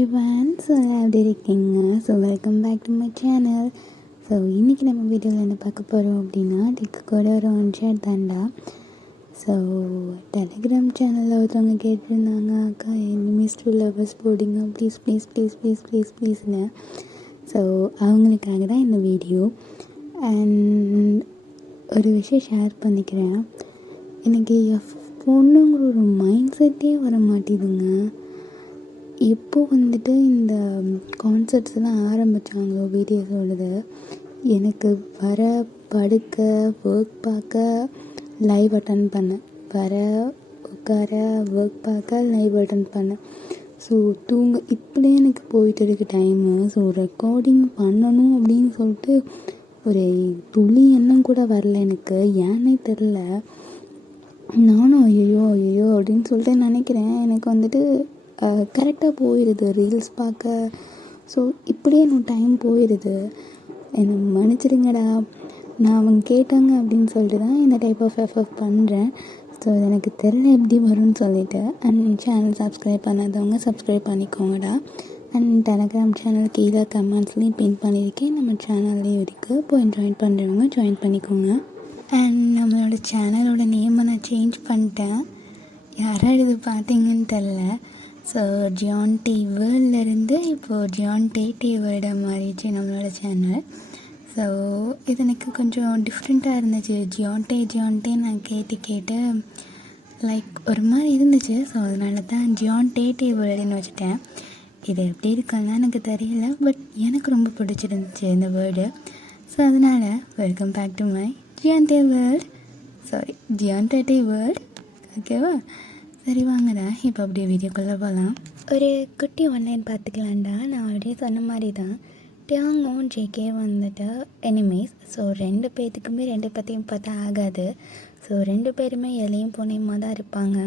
Everyone. So எப்படி இருக்கீங்க? So welcome back to my channel. So இன்றைக்கி நம்ம வீடியோவில் என்ன பார்க்க போகிறோம் அப்படின்னா, டிக்கு கூட ஒரு ஒன்ஷேட் தாண்டா. ஸோ டெலிகிராம் சேனலில் ஒருத்தவங்க கேட்டிருந்தாங்க, அக்கா எனிமீஸ் டு லவர்ஸ் போடுங்க please please please please please ப்ளீஸ்னு. ஸோ அவங்களுக்காக தான் இந்த வீடியோ. அண்ட் ஒரு விஷயம் ஷேர் பண்ணிக்கிறேன். எனக்கு பொண்ணுங்கிற ஒரு மைண்ட் செட்டே வர மாட்டேதுங்க. எப்போ வந்துட்டு இந்த கான்சர்ட்ஸ்லாம் ஆரம்பித்தாங்களோ வீடியோஸோடது, எனக்கு வர, படுக்க, ஒர்க் பார்க்க, லைவ் அட்டன் பண்ணேன், வர, உட்கார, ஒர்க் பார்க்க, லைவ் அட்டன் பண்ணேன். ஸோ தூங்க இப்படியே எனக்கு போயிட்டு இருக்கு டைமு. ஸோ ரெக்கார்டிங் பண்ணணும் அப்படின்னு சொல்லிட்டு ஒரு துளி எண்ணம் கூட வரல எனக்கு, ஏன்னே தெரில. நானும் ஐயோ அப்படின்னு சொல்லிட்டு நினைக்கிறேன். எனக்கு வந்துட்டு கரெக்டாக போயிடுது ரீல்ஸ் பார்க்க. ஸோ இப்படியே எனக்கு டைம் போயிடுது. என்னை மன்னிச்சிடுங்கடா, நான் அவங்க கேட்டாங்க அப்படின்னு சொல்லிட்டு தான் இந்த டைப் ஆஃப் எஃபர்ட் பண்ணுறேன். ஸோ எனக்கு தெரியல எப்படி வரும்னு சொல்லிவிட்டு. அண்ட் சேனல் சப்ஸ்கிரைப் பண்ணாதவங்க சப்ஸ்கிரைப் பண்ணிக்கோங்கடா. அண்ட் டெலகிராம் சேனல் கீழே கமெண்ட்ஸ்லேயும் பின் பண்ணியிருக்கேன், நம்ம சேனல்லையும் இருக்குது, போய் ஜாயின் பண்ணுறவங்க ஜாயின் பண்ணிக்கோங்க. அண்ட் நம்மளோட சேனலோட நேமை நான் சேஞ்ச் பண்ணிட்டேன், யாராவது இது பார்த்தீங்கன்னு தெரில. ஸோ ஜியான்டே வேர்ல்ட்லேருந்து இப்போது ஜியான்டே வேர்ல்டாக மாறிடுச்சு நம்மளோட சேனல். ஸோ இது எனக்கு கொஞ்சம் டிஃப்ரெண்ட்டாக இருந்துச்சு. ஜியான்டே நான் கேட்டு லைக் ஒரு மாதிரி இருந்துச்சு. ஸோ அதனால தான் ஜியான்டே வேர்ல்டுன்னு வச்சுட்டேன். இது எப்படி இருக்குன்னா எனக்கு தெரியல, பட் எனக்கு ரொம்ப பிடிச்சிருந்துச்சு இந்த வேர்டு. ஸோ அதனால் welcome back to my jiante world. ஓகேவா? சரி வாங்கடா, இப்போ அப்படியே வீடியோக்குள்ளே போகலாம். ஒரு குட்டி ஒன்லைன் பார்த்துக்கலாம்டா. நான் ஆல்ரெடி சொன்ன மாதிரி தான் டியாங்கும் ஜேகே வந்துட்டு எனிமீஸ். ஸோ ரெண்டு பேர்த்துக்குமே ரெண்டு பற்றியும் பார்த்தா ஆகாது. ஸோ ரெண்டு பேருமே எலையும் பொண்ணையுமா தான் இருப்பாங்க.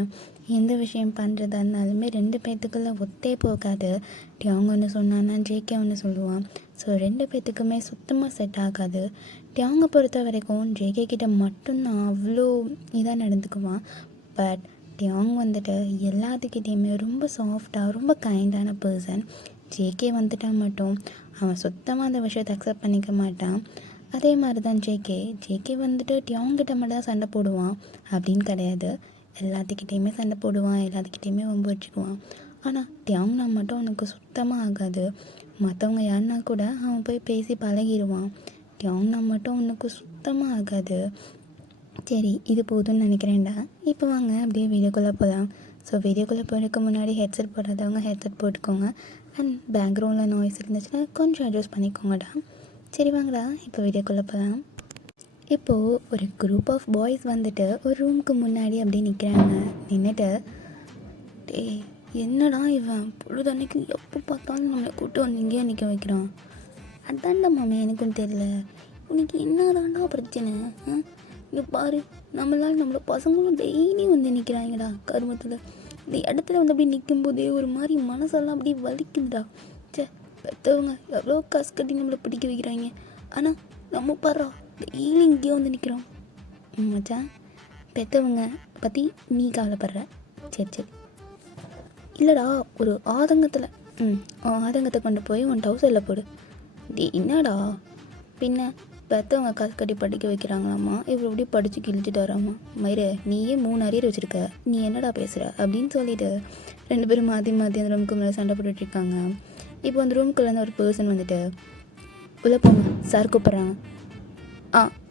எந்த விஷயம் பண்ணுறதா இருந்தாலுமே ரெண்டு பேர்த்துக்குள்ளே ஒத்தே போகாது. டியாங் ஒன்று சொன்னான்னா ஜேகே ஒன்று சொல்லுவான். ஸோ ரெண்டு பேர்த்துக்குமே சுத்தமாக செட் ஆகாது. டியாங்கை பொறுத்த வரைக்கும் ஜேகே கிட்ட மட்டும்தான் அவ்வளோ இதாக நடந்துக்குவான். பட் டியாங் வந்துட்டு எல்லாத்துக்கிட்டேயுமே ரொம்ப சாஃப்டாக, ரொம்ப கைண்டான பர்சன். ஜேகே வந்துட்டால் மட்டும் அவன் சுத்தமாக அந்த விஷயத்தை அக்செப்ட் பண்ணிக்க மாட்டான். அதே மாதிரி தான் ஜேகே வந்துட்டு டியாங்கிட்ட மட்டும் தான் சண்டை போடுவான் அப்படின்னு கிடையாது. எல்லாத்துக்கிட்டேயுமே சண்டை போடுவான், எல்லாத்துக்கிட்டேயுமே வம்பு வச்சுக்குவான். ஆனால் டியாங்னா மட்டும் அவனுக்கு சுத்தமாக ஆகாது. மற்றவங்க யாருன்னா கூட அவன் போய் பேசி பழகிடுவான். டியாங்னா மட்டும் அவனுக்கு சுத்தமாக ஆகாது. சரி, இது போதும்னு நினைக்கிறேன்டா. இப்போ வாங்க அப்படியே வீடியோக்குள்ளே போகலாம். ஸோ வீடியோக்குள்ளே போகிறதுக்கு முன்னாடி ஹெட்செட் போடாதவங்க ஹெட்செட் போட்டுக்கோங்க. அண்ட் பேக்ரவுண்டில் நாய்ஸ் இருந்துச்சுன்னா கொஞ்சம் அட்ஜஸ்ட் பண்ணிக்கோங்கடா. சரி வாங்கடா, இப்போ வீடியோக்குள்ளே போகலாம். இப்போது ஒரு குரூப் ஆஃப் பாய்ஸ் வந்துட்டு ஒரு ரூமுக்கு முன்னாடி அப்படியே நிற்கிறாங்க. நின்றுட்டு, டேய் என்னடா இவன் பொழுதன்னைக்கு எப்போ பார்த்தாலும் நம்மளை கூப்பிட்டு வந்து இங்கேயே நிற்க வைக்கிறான். அதான்டா மாமே எனக்கும் தெரியல, உனக்கு என்னதான்டா பிரச்சனை? இங்கே பாரு, நம்மளோட பசங்களும் டெய்லியும் வந்து நிற்கிறாங்கடா கருமத்தில். இந்த இடத்துல வந்து அப்படி நிற்கும்போதே ஒரு மாதிரி மனசெல்லாம் அப்படி வலிக்குதுடா. பெற்றவங்க எவ்வளோ காசு கட்டி நம்மளை பிடிக்க வைக்கிறாங்க, ஆனால் நம்ம பாடுறா டெய்லி இங்கேயே வந்து நிற்கிறோம். மச்சான், பெற்றவங்க பற்றி நீ கவலைப்படுற, சரி இல்லைடா, ஒரு ஆதங்கத்தை கொண்டு போய் உன் டவுசரில் போடு. என்னடா பின்ன, பெற்றவங்க காசு கட்டி படிக்க வைக்கிறாங்களாம்மா, இவர் இப்படி படித்து கிழிச்சிட்டு வராம்மா. மயிறு, நீயே 3 அரியர் வச்சுருக்க, நீ என்னடா பேசுகிற அப்படின்னு சொல்லிட்டு ரெண்டு பேரும் மாற்றி அந்த ரூமுக்கு மேலே சண்டை போட்டுட்ருக்காங்க. இப்போ அந்த ரூமுக்குள்ளேருந்து ஒரு பர்சன் வந்துட்டு, உள்ளே போங்க சார் கூப்பிட்றாங்க.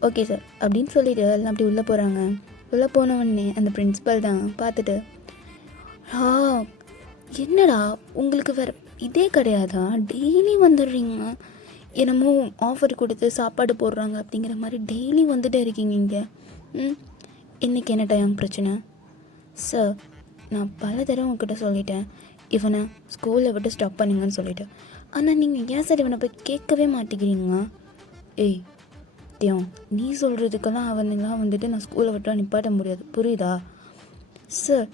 ஓகே சார் அப்படின்னு சொல்லிட்டு எல்லாம் அப்படி உள்ளே போகிறாங்க. உள்ளே போனவொடனே அந்த பிரின்ஸிபல் தான் பார்த்துட்டு, என்னடா உங்களுக்கு வேறு இதே கிடையாதா, டெய்லி வந்துடுறீங்க, என்னமோ ஆஃபர் கொடுத்து சாப்பாடு போடுறாங்க அப்படிங்கிற மாதிரி டெய்லி வந்துட்டே இருக்கீங்க இங்கே. இன்றைக்கி என்ன டைம் பிரச்சனை? சார், நான் பல தடவை உங்ககிட்ட சொல்லிட்டேன் இவனை ஸ்கூலில் விட்டு ஸ்டாப் பண்ணுங்கன்னு சொல்லிவிட்டு, ஆனால் நீங்கள் ஏன் சார் இவனை போய் கேட்கவே மாட்டேங்கிறீங்க? ஏய் தியாங், நீ சொல்கிறதுக்கெல்லாம் அவனெல்லாம் வந்துட்டு நான் ஸ்கூலை விட்டு நிப்பாட்ட முடியாது, புரியுதா? சார்,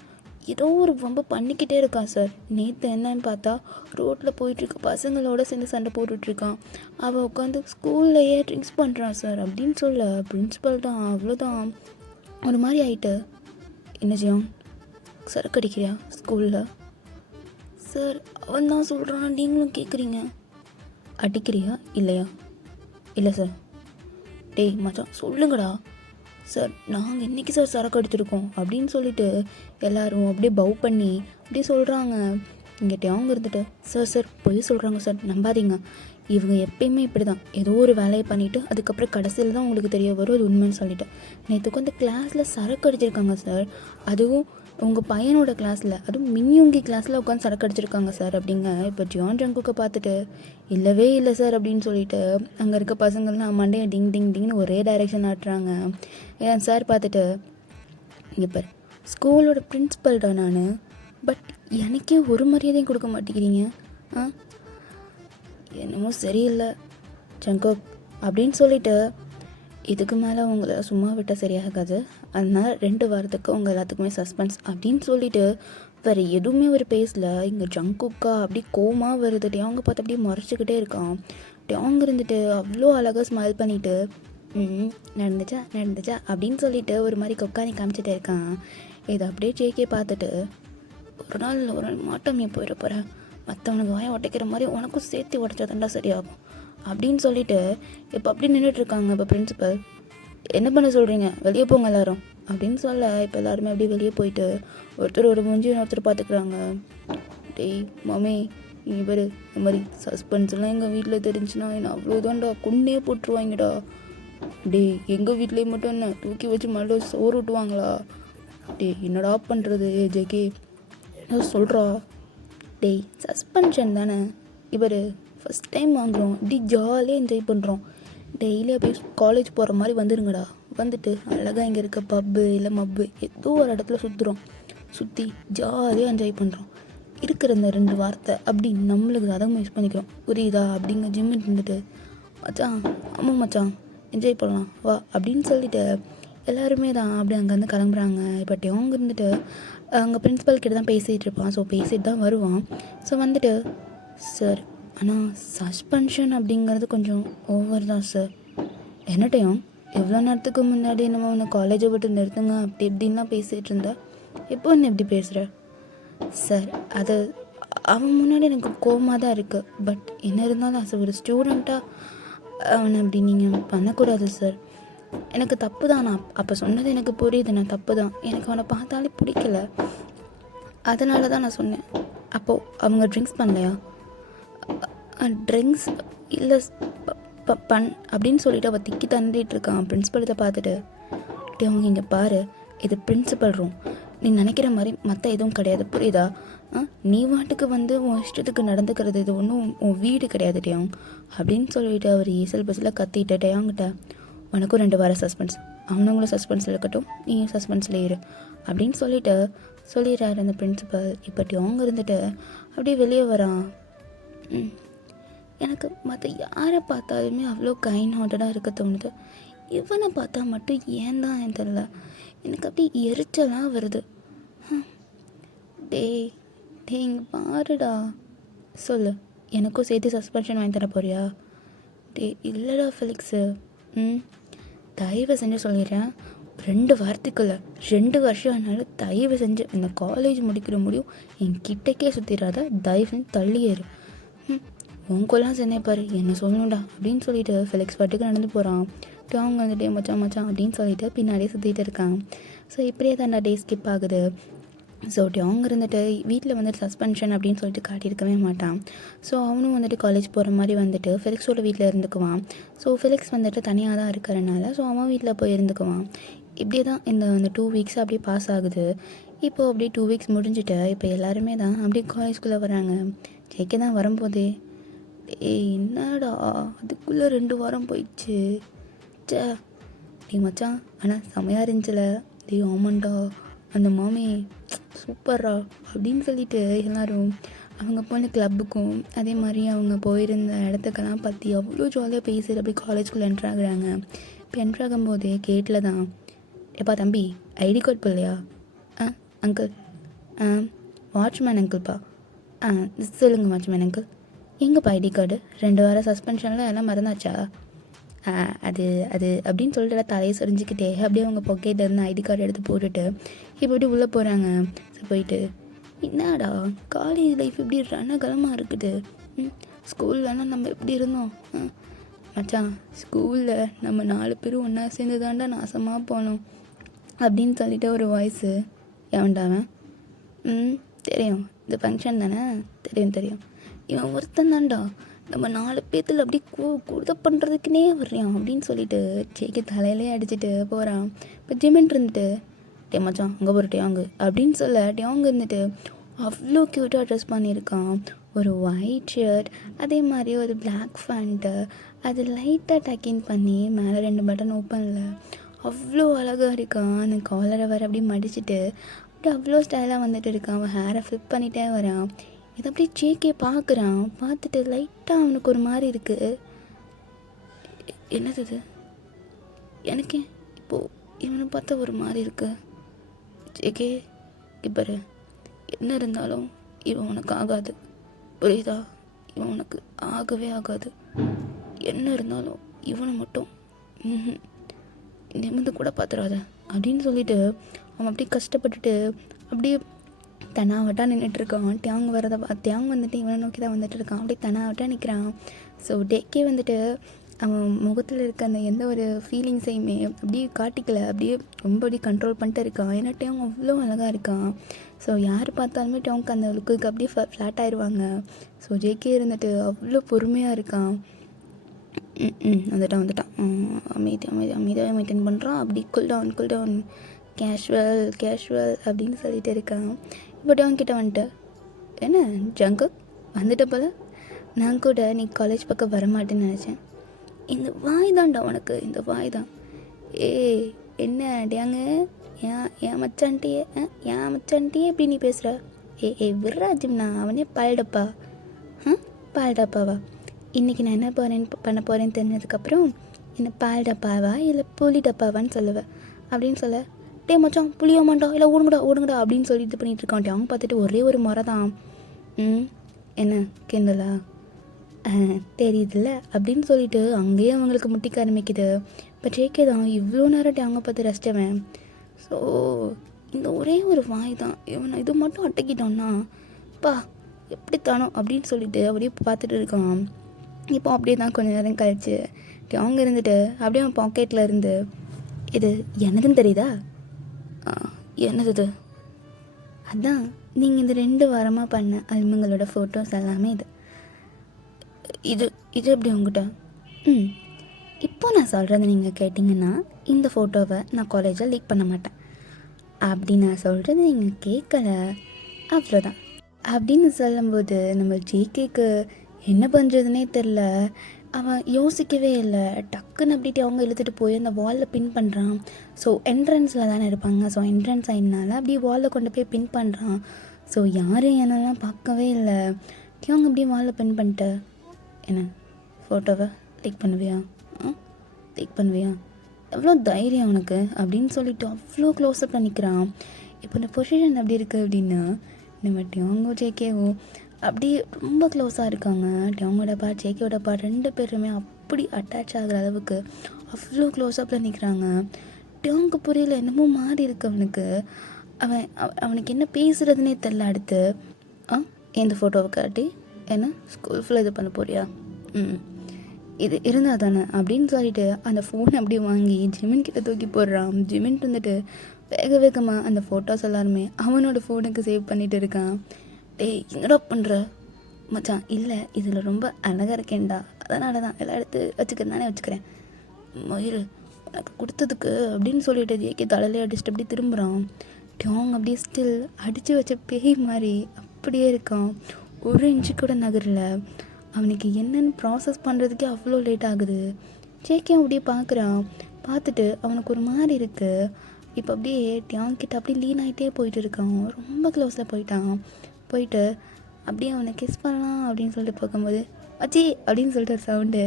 ஏதோ ஒரு வம்பு பண்ணிக்கிட்டே இருக்கான் சார். நேற்று என்னன்னு பார்த்தா ரோட்டில் போயிட்டுருக்க பசங்களோட சேர்ந்து சண்டை போட்டுட்ருக்கான். அவள் உட்காந்து ஸ்கூல்லையே ட்ரிங்க்ஸ் பண்ணுறான் சார் அப்படின்னு சொல்ல பிரின்ஸிபல் தான் அவ்வளோதான் ஒரு மாதிரி ஆகிட்டு, என்ன ஜியாங் சரக்கு அடிக்கிறியா ஸ்கூலில்? சார் அவன் தான் சொல்கிறான், நீங்களும் கேட்குறீங்க. அடிக்கிறியா இல்லையா? இல்லை சார். டேய் மச்சான் சொல்லுங்கடா. சார் நாங்கள் இன்றைக்கி சார் சரக்கு அடிச்சிருக்கோம் அப்படின்னு சொல்லிட்டு எல்லோரும் அப்படியே பவ் பண்ணி அப்படியே சொல்கிறாங்க. இங்கே அவங்க இருந்துட்டு சார் பொய் சொல்கிறாங்க சார், நம்பாதீங்க, இவங்க எப்பயுமே இப்படி தான், ஏதோ ஒரு வேலையை பண்ணிவிட்டு அதுக்கப்புறம் கடைசியில் தான் உங்களுக்கு தெரிய வரும் அது உண்மைன்னு சொல்லிவிட்டு. நேற்றுக்கு வந்து கிளாஸில் சரக்கு அடிச்சிருக்காங்க சார், அதுவும் உங்கள் பையனோட கிளாஸில், அதுவும் மின்யுங்கி கிளாஸில் உட்காந்து சரக்கு அடிச்சிருக்காங்க சார் அப்படிங்க. இப்போ ஜான் ஜங்குக்கை பார்த்துட்டு இல்லவே இல்லை சார் அப்படின்னு சொல்லிட்டு அங்கே இருக்க பசங்கள்லாம் மண்டையை டிங் டிங் டிங்னு ஒரே டைரெக்ஷன் ஆட்டுறாங்க. ஏன் சார் பார்த்துட்டு இங்கே பாரு, ஸ்கூலோட பிரின்ஸிபல்டா நான், பட் எனக்கே ஒரு மரியாதையும் கொடுக்க மாட்டேங்கிறீங்க. என்னமோ சரியில்லை ஜங்கோக் அப்படின்னு சொல்லிட்டு, இதுக்கு மேலே உங்களை சும்மா விட்டால் சரியாகாது, அதனால் 2 வாரத்துக்கு உங்கள் எல்லாத்துக்குமே சஸ்பென்ஸ் அப்படின்னு சொல்லிட்டு வேறு எதுவுமே ஒரு பேசல. இங்கே ஜங்குக்கா அப்படி கோமா வருது. அவங்க பார்த்து அப்படியே மறைச்சிக்கிட்டே இருக்கான். அவங்க இருந்துட்டு அவ்வளோ அழகாக ஸ்மைல் பண்ணிவிட்டு நடந்துச்சா அப்படின்னு சொல்லிட்டு ஒரு மாதிரி கொக்கானி காமிச்சிட்டே இருக்கான். இதை அப்படியே ஜேகே பார்த்துட்டு ஒரு நாள் மாட்டம் போயிட போகிறேன், மற்றவனுக்கு வாயை உடைக்கிற மாதிரி உனக்கும் சேர்த்து உடச்சா தாண்டா சரியாகும் அப்படின்னு சொல்லிட்டு இப்போ அப்படி நின்றுட்டுருக்காங்க. இப்போ பிரின்சிபல் என்ன பண்ண சொல்கிறீங்க, வெளியே போங்க எல்லோரும் அப்படின்னு சொல்ல, இப்போ எல்லாருமே அப்படியே வெளியே போயிட்டு ஒருத்தர் மூஞ்சி ஒருத்தர் பார்த்துக்குறாங்க. டேய் மாமி இவர் இந்த மாதிரி சஸ்பென்ஸ்லாம் எங்கள் வீட்டில் தெரிஞ்சுன்னா என்ன அவ்வளோதான்டா கொன்னே போட்டுருவாங்கடா. டேய் எங்கள் வீட்லேயே மட்டும் என்ன தூக்கி வச்சு மறுபடியும் சோறு விட்டுவாங்களா? டேய் என்னடா பண்ணுறது ஜேகே சொல்கிறா. டேய் சஸ்பென்ஷன் தானே, இவர் ஃபஸ்ட் டைம் வாங்குகிறோம், இப்படி ஜாலியாக என்ஜாய் பண்ணுறோம், டெய்லி அப்படியே காலேஜ் போகிற மாதிரி வந்துடுங்கடா, வந்துட்டு அழகாக இங்கே இருக்க பப்பு இல்லை மப்பு ஏதோ ஒரு இடத்துல சுற்றி ஜாலியாக என்ஜாய் பண்ணுறோம். இருக்கிற இந்த 2 வாரத்தை அப்படி நம்மளுக்கு அதை யூஸ் பண்ணிக்கிறோம், புரியுதா அப்படிங்க. ஜிம்மு இருந்துட்டு மச்சான் ஆமாம் மச்சான் என்ஜாய் பண்ணலாம் வா அப்படின்னு சொல்லிட்டு எல்லாருமே தான் அப்படி அங்கேருந்து கிளம்புறாங்க. பட் அவங்க இருந்துட்டு அங்கே பிரின்ஸிபல் கிட்ட தான் பேசிகிட்டு இருப்பான். ஸோ பேசிட்டு தான் வருவான். ஸோ வந்துட்டு சார் ஆனால் சஸ்பென்ஷன் அப்படிங்கிறது கொஞ்சம் ஓவர் தான் சார். என்னட்டையும் எவ்வளோ நேரத்துக்கு முன்னாடி நம்ம ஒன்று காலேஜை விட்டு நிறுத்துங்க அப்படி இப்படின்லாம் பேசிகிட்டு இருந்தா, எப்போ ஒன்று எப்படி பேசுகிற சார்? அது அவன் முன்னாடி எனக்கு கோவமாக தான் இருக்குது, பட் என்ன இருந்தாலும் அது ஒரு ஸ்டூடெண்ட்டாக அவனை அப்படி நீங்கள் பண்ணக்கூடாது சார். எனக்கு தப்பு தான், நான் அப்போ சொன்னது எனக்கு புரியுது, நான் தப்பு தான், எனக்கு அவனை பார்த்தாலே பிடிக்கல, அதனால தான் நான் சொன்னேன். அப்போது அவங்க ட்ரிங்க்ஸ் பண்ணலையா? ட்ரிங்க்ஸ் இல்லை அப்படின்னு சொல்லிட்டு அவள் திக்கி தண்டிகிட்டு இருக்கான். பிரின்ஸிபலத்தை பார்த்துட்டு அவங்க இங்கே பாரு, இது பிரின்ஸிபல் ரூம், நீ நினைக்கிற மாதிரி மற்ற எதுவும் கிடையாது, புரியுதா? நீ வாட்டுக்கு வந்து உன் இஷ்டத்துக்கு நடந்துக்கிறது, இது ஒன்றும் உன் வீடு கிடையாது டேங் அப்படின்னு சொல்லிட்டு அவர் ஈசல் பஸ்ஸில் கத்திட்டு டேங்கிட்ட உனக்கும் 2 வாரம் சஸ்பென்ஸ், அவனுங்களும் சஸ்பென்ஸில் இருக்கட்டும், நீ சஸ்பென்ஸில் இரு அப்படின்னு சொல்லிடுறாரு அந்த பிரின்ஸிபல். இப்படி அவங்க இருந்துட்டு அப்படியே வெளியே வரான். எனக்கு மற்ற யாரை பார்த்தாலுமே அவ்வளோ கைண்ட் ஹார்ட்டடாக இருக்க தோணுது, இவனை பார்த்தா மட்டும் ஏன் தான் என் தெரியல, எனக்கு அப்படி எரிச்சலாக வருது. டேய் இங்கே பாருடா, சொல்லு, எனக்கும் சேர்த்து சஸ்பென்ஷன் வாங்கி தர போறியா? இல்லைடா ஃபெலிக்ஸு, தயவு செஞ்சு சொல்லிடுறேன், 2 வாரத்துக்குள்ள 2 வருஷம் ஆனாலும் தயவு செஞ்சு இந்த காலேஜ் முடிக்கிற முடியும் என் கிட்டக்கே சுற்றிடாத, தயவு செஞ்சு தள்ளியேறு, உங்கெல்லாம் சென்னே பாரு என்ன சொல்லணும்டா அப்படின்னு சொல்லிட்டு ஃபெலிக்ஸ் பாட்டுக்கு நடந்து போகிறான். அவங்க வந்துட்டு மச்சான் அப்படின்னு சொல்லிட்டு பின்னாடியே சுற்றிட்டு இருக்கான். ஸோ இப்படியே தான் டே ஸ்கிப் ஆகுது. ஸோ அவங்க இருந்துட்டு வீட்டில் வந்துட்டு சஸ்பென்ஷன் அப்படின்னு சொல்லிட்டு காட்டியிருக்கவே மாட்டான். ஸோ அவனும் வந்துட்டு காலேஜ் போகிற மாதிரி வந்துட்டு ஃபெலிக்ஸோட வீட்டில் இருந்துக்குவான். ஸோ ஃபெலிக்ஸ் வந்துட்டு தனியாக தான் இருக்கிறனால ஸோ அவன் வீட்டில் போய் இருந்துக்குவான். இப்படியே தான் இந்த 2 வீக்ஸ் அப்படியே பாஸ் ஆகுது. இப்போது அப்படியே 2 வீக்ஸ் முடிஞ்சுட்டு இப்போ எல்லாருமே தான் அப்படியே காலேஜ்குள்ளே வராங்க. ஜெயிக்க தான் வரும்போதே என்னடா அதுக்குள்ளே 2 வாரம் போயிடுச்சு, மச்சான் ஆனால் செமையாக இருந்துச்சுல, ஆமாண்டா அந்த மாமி சூப்பர்ரா அப்படின்னு சொல்லிட்டு எல்லோரும் அவங்க போன கிளப்புக்கும் அதே மாதிரி அவங்க போயிருந்த இடத்துக்கெல்லாம் பற்றி அவ்வளோ ஜாலியாக பேசிட்டு அப்படி காலேஜ்குள்ளே என்ட்ராகிறாங்க. இப்போ என்ட்ராகும்போதே கேட்டில் தான், எப்பா தம்பி ஐடி கார்டு போடலையா? அங்கிள் வாட்ச்மேன் அங்கிள்ப்பா. சொல்லுங்கள் வாட்ச்மேன் அங்கிள், எங்கேப்பா ஐடி கார்டு? 2 வாரம் சஸ்பென்ஷனில் எல்லாம் மறந்தாச்சா? அது அப்படின்னு சொல்லிட்டு தலையை சொரிஞ்சிக்கிட்டே அப்படியே அவங்க பாக்கெட்டில் இருந்து ஐடி கார்டு எடுத்து போட்டுட்டு இப்போ இப்படி உள்ளே போகிறாங்க. ஸோ போயிட்டு என்னடா காலேஜ் லைஃப் இப்படி ரணகலமாக இருக்குது. ஸ்கூல்லலாம் நம்ம எப்படி இருந்தோம் மச்சான். ஸ்கூலில் நம்ம 4 பேரும் ஒன்றா சேர்ந்து தாண்டா நாசமாக போனோம் அப்படின்னு சொல்லிட்டு ஒரு வாய்ஸு. எவன்டாவன்? தெரியும், இந்த ஃபங்க்ஷன் தானே, தெரியும். இவன் ஒருத்தன் தான்டா நம்ம 4 பேர்த்தில் அப்படி குத பண்ணுறதுக்குனே வர்றான் அப்படின்னு சொல்லிட்டு ஜேகே தலையிலே அடிச்சுட்டு போகிறான். இப்போ ஜிமின் இருந்துட்டு டே மச்சான் அங்கே ஒரு டேங்கு அப்படின்னு சொல்ல டேங்கு இருந்துட்டு அவ்வளோ க்யூட்டாக ட்ரெஸ் பண்ணியிருக்கான். ஒரு ஒயிட் ஷர்ட், அதே மாதிரி ஒரு பிளாக் ஃபேண்ட்டு, அது லைட்டாக டக்கின் பண்ணி மேலே 2 பட்டன் ஓப்பனில் அவ்வளோ அழகாக இருக்கான். அந்த காலரை வர அப்படியே மடிச்சுட்டு அப்படியே அவ்வளோ ஸ்டைலாக வந்துட்டு இருக்கான். அவன் ஹேரை ஃப்ளிப் பண்ணிகிட்டே வரான். இதை அப்படியே ஜேகே பார்க்குறான். பார்த்துட்டு லைட்டாக அவனுக்கு ஒரு மாதிரி இருக்குது. என்னது இது? எனக்கே இப்போது இவனை பார்த்தா ஒரு மாதிரி இருக்குது. ஜேகே இப்போ என்ன இருந்தாலும் இவன் உனக்கு ஆகாது, புரியுதா? இவன் உனக்கு ஆகவே ஆகாது. என்ன இருந்தாலும் இவனை மட்டும் நிமிர்ந்து கூட பார்த்துடாத அப்படின்னு சொல்லிட்டு அவன் அப்படியே கஷ்டப்பட்டுட்டு அப்படியே தனாவட்டா நின்றுட்டுருக்கான். டேங் வரதை டேங் வந்துட்டு இவனை நோக்கி தான் வந்துட்டு இருக்கான். அப்படியே தனாவட்டா நிற்கிறான். ஸோ டேக்கே வந்துட்டு அவன் முகத்தில் இருக்க அந்த எந்த ஒரு ஃபீலிங்ஸையுமே அப்படியே காட்டிக்கல. அப்படியே ரொம்ப அப்படியே கண்ட்ரோல் பண்ணிட்டு இருக்கான். ஏன்னா டேங் அவ்வளோ அழகாக இருக்கான். ஸோ யார் பார்த்தாலுமே டேங்க்கு அந்த லுக்குக்கு அப்படியே ஃப்ளாட் ஆயிடுவாங்க. ஸோ ஜேகே இருந்துட்டு அவ்வளோ பொறுமையாக இருக்கான். வந்துட்டான் அமைதியாக மெயின்டைன் பண்ணுறான். அப்படி குல்டவுன் கேஷுவல் அப்படின்னு சொல்லிட்டு இருக்கான். இப்போ டேங்கிட்ட வந்துட்டு என்ன ஜங்கு வந்துட்ட போல், நான் கூட நீ காலேஜ் பக்கம் வரமாட்டேன்னு நினச்சேன். இந்த வாய் தான்டா உனக்கு, இந்த வாய் தான். என்ன டேங்கு ஏன் மச்சான்ட்டியே எப்படி நீ பேசுகிற? விர்ராஜிம்னா அவனே பால்டப்பா. பால்டப்பாவா? இன்றைக்கி நான் என்ன பண்ண போகிறேன்னு தெரிஞ்சதுக்கப்புறம் என்ன பால் டப்பாவா இல்லை புளி டப்பாவான்னு சொல்லுவேன் அப்படின்னு சொல்ல, டே மச்சான் புளியோ மாண்டா இல்லை ஓடுங்கடா அப்படின்னு சொல்லி இது பண்ணிகிட்டு இருக்கான். அவங்க பார்த்துட்டு ஒரே ஒரு முறை தான் என்ன கிண்டலா தெரியுதுல்ல அப்படின்னு சொல்லிட்டு அங்கேயே அவங்களுக்கு முட்டிக்க ஆரம்பிக்குது. இப்போ ஜேகே தான் இவ்வளோ நேரம் அவங்க பார்த்து ரசித்தவன். ஸோ இந்த ஒரே ஒரு வாய் தான் இவனை இது மட்டும் அட்டக்கிட்டோன்னா பா எப்படித்தானோ அப்படின்னு சொல்லிட்டு அப்படியே பார்த்துட்டு இருக்கான். இப்போ அப்படியே தான் கொஞ்சம் நேரம் கழிச்சு அவங்க இருந்துட்டு அப்படியே அவன் பாக்கெட்டில் இருந்து இது என்னதுன்னு தெரியுதா? என்னது? அதான் நீங்கள் இந்த 2 வாரமாக பண்ண அல்மங்களோட ஃபோட்டோஸ் எல்லாமே இது எப்படி உங்கள்கிட்ட? இப்போ நான் சொல்கிறத நீங்கள் கேட்டிங்கன்னா இந்த ஃபோட்டோவை நான் காலேஜில் லீக் பண்ண மாட்டேன். அப்படி நான் சொல்கிறது நீங்கள் கேட்கல அவ்வளோதான் அப்படின்னு சொல்லும்போது நம்ம ஜேகேக்கு என்ன பண்ணுறதுனே தெரில. அவன் யோசிக்கவே இல்லை. டக்குன்னு அப்படின்ட்டு அவங்க இழுத்துட்டு போய் அந்த வாலில் பின் பண்ணுறான். ஸோ என்ட்ரன்ஸில் தானே இருப்பாங்க. ஸோ என்ட்ரன்ஸ் ஆகினால அப்படியே வாலில் கொண்டு போய் பின் பண்ணுறான். ஸோ யாரும் என்னெல்லாம் பார்க்கவே இல்லை. அவங்க அப்படியே வாலில் பின் பண்ணிட்டு என்ன ஃபோட்டோவை லீக் பண்ணுவியா? எவ்வளோ தைரியம் உனக்கு அப்படின்னு சொல்லிட்டு அவ்வளோ க்ளோஸ்அப் பண்ணிக்கிறான். இப்போ இந்த பொசிஷன் எப்படி இருக்குது அப்படின்னா நம்ம டியாங்கோ ஜேகேவும் அப்படியே ரொம்ப க்ளோஸாக இருக்காங்க. டியாங்கோடப்பா ஜேகேவோடப்பா 2 பேருமே அப்படி அட்டாச் ஆகிற அளவுக்கு அவ்வளோ க்ளோஸ்அப்பில் நிற்கிறாங்க. டியாங்கு புரியல, என்னமோ மாறி இருக்கு அவனுக்கு. அவனுக்கு என்ன பேசுகிறதுனே தெரில. அடுத்து இந்த ஃபோட்டோவை காட்டி என்ன ஸ்கூல் ஃபுல்லாக இது பண்ண போறியா? இது இருந்தால் தானே அப்படின்னு சொல்லிட்டு அந்த ஃபோனை அப்படியே வாங்கி ஜிமின் கிட்ட தூக்கி போடுறான். ஜிமின் இருந்துட்டு வேகமாக அந்த ஃபோட்டோஸ் எல்லாருமே அவனோட ஃபோனுக்கு சேவ் பண்ணிகிட்டு இருக்கான். டேய் என்னடா பண்ணுற மச்சான்? இல்லை இதில் ரொம்ப அழகாக இருக்கேன்டா, அதனால தான் எல்லாம் எடுத்து வச்சுக்கிறேன் மயிறு உனக்கு கொடுத்ததுக்கு அப்படின்னு சொல்லிட்டு ஜேகே தலையிலே அடிச்சுட்டு அப்படியே திரும்புகிறான். டியாங் அப்படியே ஸ்டில் அடித்து வச்ச பேய் மாதிரி அப்படியே இருக்கான். 1 இன்ச்சு கூட நகரில். அவனுக்கு என்னென்னு ப்ராசஸ் பண்ணுறதுக்கே அவ்வளோ லேட் ஆகுது. ஜேகே அப்படியே பார்த்துட்டு அவனுக்கு ஒரு மாதிரி இருக்குது. இப்போ அப்படியே டியாங் கிட்ட அப்படியே லீன் ஆகிட்டே போயிட்டு இருக்கான். ரொம்ப க்ளோஸில் போயிட்டு அப்படியே அவனை கிஸ் பண்ணலாம் அப்படின்னு சொல்லிட்டு போகும்போது அச்சி அப்படின்னு சொல்லிட்டு ஒரு சவுண்டு.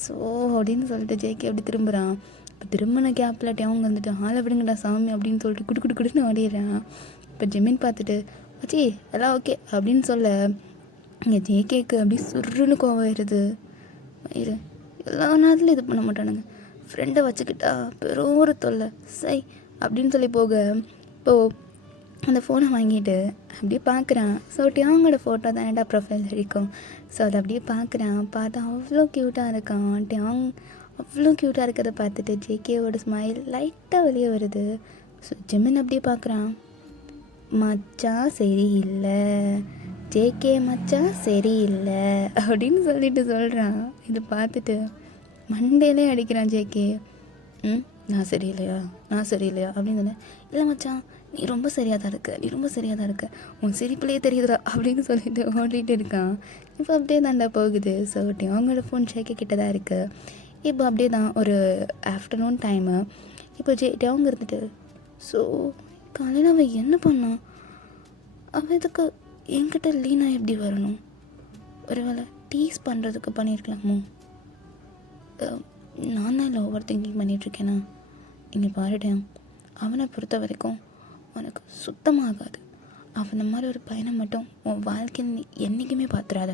ஸோ அப்படின்னு சொல்லிட்டு ஜேகே அப்படி திரும்புகிறான். இப்போ திரும்பின கேப்பில் டியாங் வந்துட்டு ஆளை விடுங்கடா சாமி அப்படின்னு சொல்லிட்டு குடுக்குன்னு ஓடிடுறான். இப்போ ஜிமின் பார்த்துட்டு அச்சி எல்லாம் ஓகே அப்படின்னு சொல்ல இங்கே ஜேகேக்கு அப்படி சுருன்னு கோவம் வருது. எல்லா நேரத்துலையும் இது பண்ண மாட்டானுங்க. ஃப்ரெண்டை வச்சுக்கிட்டா பெரும் ஒரு தொல்லை சை அப்படின்னு சொல்லி போக இப்போது அந்த ஃபோனை வாங்கிட்டு அப்படியே பார்க்குறான். ஸோ டியாங்கோட ஃபோட்டோ தானேடா ப்ரொஃபைல் இருக்கும். ஸோ அதை அப்படியே பார்க்குறான். பார்த்தா அவ்வளோ க்யூட்டாக இருக்கான். டியாங் அவ்வளோ க்யூட்டாக இருக்கிறத பார்த்துட்டு ஜேகேவோட ஸ்மைல் லைட்டாக வெளியே வருது. ஸோ ஜிமின் அப்படியே பார்க்குறான். மச்சான் சரியில்லை, ஜேகே மச்சான் சரியில்லை அப்படின்னு சொல்லிட்டு சொல்கிறான். இதை பார்த்துட்டு மண்டையிலே அடிக்கிறான் ஜேகே. நான் சரியில்லையா அப்படின்னு சொன்னேன். இல்லை மச்சான், நீ ரொம்ப சரியாக தான் இருக்க, நீ ரொம்ப சரியாக தான் இருக்க, உன் சிரிப்புலேயே தெரியுதுடா அப்படின்னு சொல்லிட்டு ஓடிட்டு இருக்கான். இப்போ அப்படியே தாண்டா போகுது. ஸோ அவங்களோட ஃபோன் ஜேகே கிட்ட தான் இருக்குது. இப்போ அப்படியே தான் ஒரு ஆஃப்டர்நூன் டைமு. இப்போ அவங்க இருந்துட்டு ஸோ காலையில் அவன் என்ன பண்ணான், அவன் இதுக்கு என்கிட்ட லீனா எப்படி வரணும், ஒருவேளை டீஸ் பண்ணுறதுக்கு பண்ணியிருக்கலாமோ, நான் தான் இல்லை ஓவர் திங்கிங் பண்ணிகிட்ருக்கேனா. இங்கே பாருடேன், அவனை பொறுத்த வரைக்கும் உனக்கு சுத்தமாகாது. அவனை மாதிரி ஒரு பையனை மட்டும் உன் வாழ்க்கையில் நீ என்றைக்குமே பார்த்துடாத.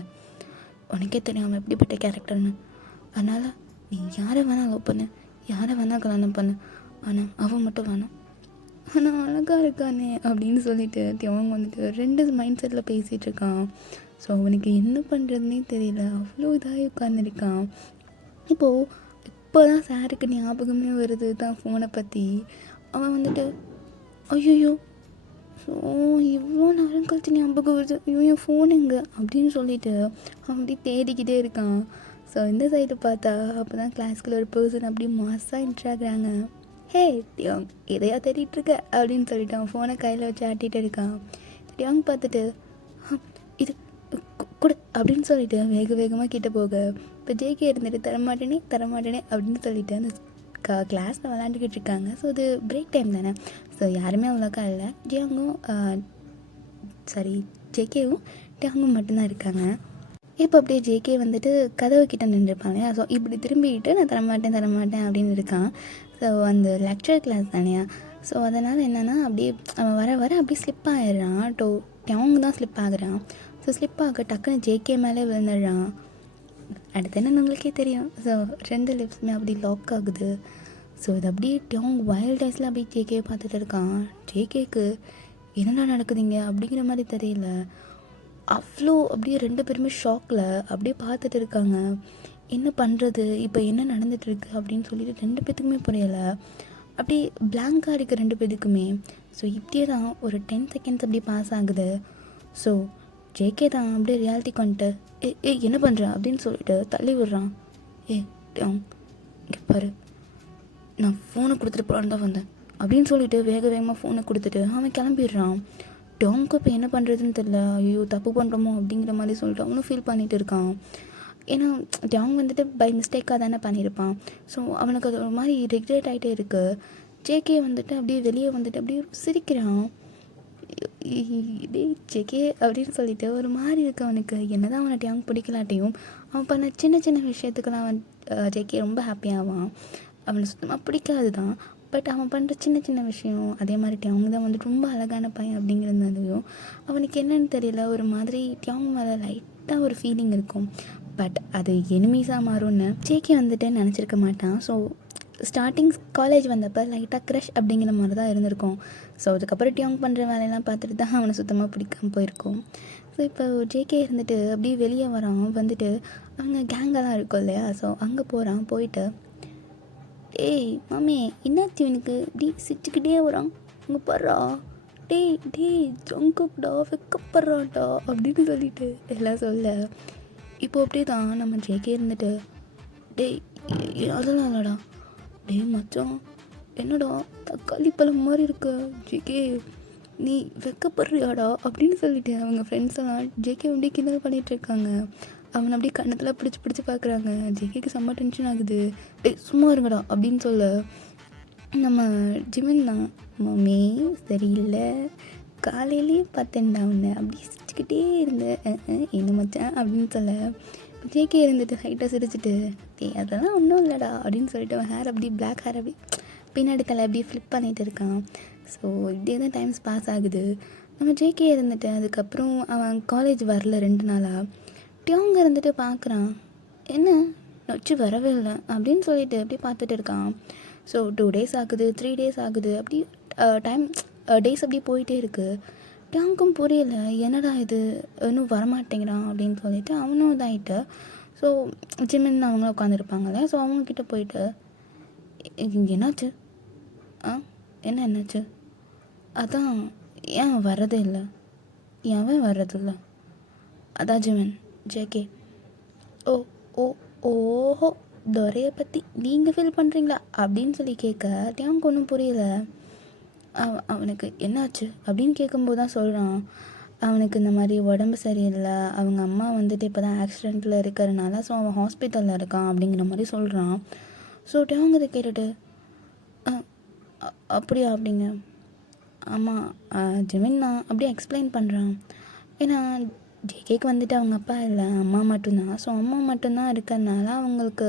உனக்கே தெரியும் அவன் எப்படிப்பட்ட கேரக்டர்னு. அதனால் நீ யாரை வேணால் லவ் பண்ணு, யாரை வேணால் கல்யாணம் பண்ணு, ஆனால் அவன் மட்டும் வேணாம். ஆனால் அழகாக இருக்கானே அப்படின்னு சொல்லிட்டு அவங்க வந்துட்டு 2 மைண்ட் செட்டில் பேசிகிட்டு இருக்கான். ஸோ அவனுக்கு என்ன பண்ணுறதுனே தெரியல, அவ்வளோ இதாக உட்காந்துருக்கான். இப்போ தான் சாருக்கு ஞாபகமே வருது தான் ஃபோனை பற்றி. அவன் வந்துட்டு ஐயோ ஸோ இவ்வளோ நேரம் கழிச்சு ஞாபகம் வருது, ஐயோ என் ஃபோன் எங்கே அப்படின்னு சொல்லிட்டு அவன் அப்படியே தேடிக்கிட்டே இருக்கான். ஸோ இந்த சைடு பார்த்தா அப்போ தான் கிளாஸ்க்குள்ள ஒரு பர்சன் அப்படியே மாஸாக இன்ட்ராகிறாங்க. ஹே டியாங், எதையா தேடிட்டுருக்க அப்படின்னு சொல்லிட்டு அவன் ஃபோனை கையில் வச்சு ஆட்டிகிட்டு இருக்கான். டியாங் பார்த்துட்டு இது கொடு அப்படின்னு சொல்லிட்டு வேகமாக கிட்ட போக, இப்போ ஜேகே இருந்துட்டு தரமாட்டேனே அப்படின்னு சொல்லிட்டு அந்த கிளாஸில் விளாண்டுக்கிட்டு இருக்காங்க. ஸோ அது பிரேக் டைம் தானே. ஸோ யாருமே அவ்வளோக்கா இல்லை. ஜேகேவும் டியாங்கும் மட்டும்தான் இருக்காங்க. இப்போ அப்படியே ஜேகே வந்துட்டு கதவு கிட்ட நின்றுருப்பாங்க. ஸோ இப்படி திரும்பிக்கிட்டு நான் தரமாட்டேன் அப்படின்னு இருக்கான். ஸோ அந்த லெக்சர் கிளாஸ் தானேயா. ஸோ அதனால் என்னென்னா அப்படியே அவன் வர அப்படியே ஸ்லிப் ஆகிடுறான். டியாங் தான் ஸ்லிப் ஆகுறான். ஸோ ஸ்லிப் ஆக டக்குன்னு ஜேகே மேலே விழுந்துடுறான். அடுத்து என்னன்னு உங்களுக்கே தெரியும். ஸோ 2 லிப்ஸுமே அப்படி லாக் ஆகுது. ஸோ இது அப்படியே டியாங் வைல்ட் ஐஸில் அப்படியே ஜேகே பார்த்துட்டு இருக்கான். ஜேகேக்கு என்னடா நடக்குதுங்க அப்படிங்கிற மாதிரி தெரியல. அவ்வளோ அப்படியே 2 பேருமே ஷாக்கில் அப்படியே பார்த்துட்டு இருக்காங்க. என்ன பண்ணுறது, இப்போ என்ன நடந்துகிட்ருக்கு அப்படின்னு சொல்லிட்டு 2 பேத்துக்குமே புரியலை. அப்படியே பிளாங்காக இருக்குது 2 பேத்துக்குமே. ஸோ இப்படியே தான் ஒரு 10 செகண்ட்ஸ் அப்படியே பாஸ் ஆகுது. ஸோ ஜேகே தான் அப்படியே ரியாலிட்டிக்கு வந்துட்டு என்ன பண்ணுற அப்படின்னு சொல்லிட்டு தள்ளி விடுறான். டியாங் இங்கே பாரு, நான் ஃபோனை கொடுத்துட்டு போகலான்னு தான் வந்தேன் அப்படின்னு சொல்லிட்டு வேகமாக ஃபோனை கொடுத்துட்டு அவன் கிளம்பிடுறான். டியாங்க்கு இப்போ என்ன பண்ணுறதுன்னு தெரில. ஐயோ தப்பு பண்ணுறோமோ அப்படிங்கிற மாதிரி சொல்லிட்டு அவனும் ஃபீல் பண்ணிகிட்டு இருக்கான். ஏன்னா டியாங் வந்துட்டு பை மிஸ்டேக்காக தானே பண்ணியிருப்பான். ஸோ அவனுக்கு அது ஒரு மாதிரி ரிக்ரெட் ஆகிட்டே இருக்குது. ஜேகே வந்துட்டு அப்படியே வெளியே வந்துட்டு அப்படியே சிரிக்கிறான். ஜேகே அப்படின்னு சொல்லிட்டு ஒரு மாதிரி இருக்கு அவனுக்கு. என்ன தான் அவனை டியாங் பிடிக்கலாட்டையும் அவன் பண்ண சின்ன விஷயத்துக்கெல்லாம் அவன் ஜேகே ரொம்ப ஹாப்பியாவான். அவனை சுத்தமாக பிடிக்காது தான். பட் அவன் பண்ணுற சின்ன விஷயம் அதே மாதிரி டியாங் தான் வந்துட்டு ரொம்ப அழகான பையன் அப்படிங்கிறதுனாலையும் அவனுக்கு என்னன்னு தெரியல, ஒரு மாதிரி டியாங் மேலே லைட்டாக ஒரு ஃபீலிங் இருக்கும். பட் அது எனிமீஸாக மாறும்னு ஜேகே வந்துட்டு நினச்சிருக்க மாட்டான். ஸோ ஸ்டார்டிங் காலேஜ் வந்தப்போ லைட்டாக க்ரஷ் அப்படிங்கிற மாதிரி தான் இருந்திருக்கும். ஸோ அதுக்கப்புறம் டியாங் பண்ணுற வேலையெல்லாம் பார்த்துட்டு தான் அவனை சுத்தமாக பிடிக்காமல் போயிருக்கும். ஸோ இப்போ ஜேகே இருந்துட்டு அப்படியே வெளியே வரான். வந்துட்டு அவங்க கேங்கெல்லாம் இருக்கும் இல்லையா. ஸோ அங்கே போகிறான். போயிட்டு டேய் மாமே என்னாச்சு இவனுக்கு இப்படி சிரிச்சுக்கிட்டே வரான், அங்கே போடுறா, டேய் ஜங்குக்டா வெக்கப்படுறான்டா அப்படின்னு சொல்லிட்டு எல்லாம் சொல்ல. இப்போ அப்படியே தான் நம்ம ஜேகே இருந்துட்டு டேய் அதெல்லாம் இல்லைடா, டேய் மச்சான் என்னடா தக்காளி பழம் மாதிரி இருக்க ஜேகே, நீ வெக்கப்படுறியாடா அப்படின்னு சொல்லிட்டு அவங்க ஃப்ரெண்ட்ஸ் எல்லாம் ஜேகே அப்படியே கிண்டல் பண்ணிகிட்ருக்காங்க. அவனை அப்படியே கண்ணத்தில் பிடிச்சி பார்க்குறாங்க. ஜேகேக்கு செம்ம டென்ஷன் ஆகுது. டேய் சும்மா இருங்கடா அப்படின்னு சொல்ல நம்ம ஜிமின் தான் மம்மி சரியில்லை, காலையிலே பார்த்தேன்டா அவனை அப்படி சிரிச்சுக்கிட்டே இருந்தேன் என்ன மச்சான் அப்படின்னு சொல்ல ஜேகே இருந்துட்டு ஹைட்டாக சிரிச்சிட்டு டேய் அதெல்லாம் ஒன்றும் இல்லைடா அப்படின்னு சொல்லிட்டு அவன் ஹேர் அப்படி பிளாக் ஹேர் அப்படி பின்னாடி தலை அப்படியே ஃப்ளிப் பண்ணிகிட்டு இருக்கான். ஸோ இப்படியே தான் டைம்ஸ் பாஸ் ஆகுது. நம்ம ஜேகே இருந்துட்டு அதுக்கப்புறம் அவன் காலேஜ் வரல 2 நாளாக. டியாங் இருந்துட்டு பார்க்குறான், என்ன நொச்சு வரவே இல்லை அப்படின்னு சொல்லிட்டு அப்படியே பார்த்துட்டு இருக்கான். ஸோ 2 days ஆகுது, 3 days ஆகுது. அப்படி டைம் டேஸ் அப்படி போயிட்டே இருக்குது. டேங்க்கும் புரியல, என்னடா இது இன்னும் வரமாட்டேங்கிறான் அப்படின்னு சொல்லிட்டு அவனும் இதாகிட்டு. ஸோ ஜிமின் அவங்க உட்காந்துருப்பாங்கள்ல, ஸோ அவங்கக்கிட்ட போயிட்டு என்னாச்சு, என்னாச்சு, அதான் ஏன் வர்றதே இல்லை, ஏன் வர்றதில்ல, அதான் ஜிமின் ஜேகே. ஓ ஓ ஓஹோ, துரையை பற்றி நீங்கள் ஃபீல் பண்ணுறீங்களா அப்படின்னு சொல்லி கேட்க டேங்க் ஒன்றும் புரியல. அவனுக்கு என்னாச்சு அப்படின்னு கேட்கும்போது தான் சொல்கிறான், அவனுக்கு இந்த மாதிரி உடம்பு சரியில்லை, அவங்க அம்மா வந்துட்டு இப்போ தான் ஆக்சிடெண்ட்டில் இருக்கிறதுனால ஸோ அவன் ஹாஸ்பிட்டலில் இருக்கான் அப்படிங்கிற மாதிரி சொல்கிறான். ஸோ டேங்க் இதை கேட்டுட்டு அப்படியா அப்படிங்க. ஆமாம் ஜிமின் தான் அப்படியே எக்ஸ்பிளைன் பண்ணுறான். ஏன்னா ஜேகேக்கு வந்துட்டு அவங்க அப்பா இல்லை, அம்மா மட்டும்தான். ஸோ அம்மா மட்டும்தான் இருக்கிறதுனால அவங்களுக்கு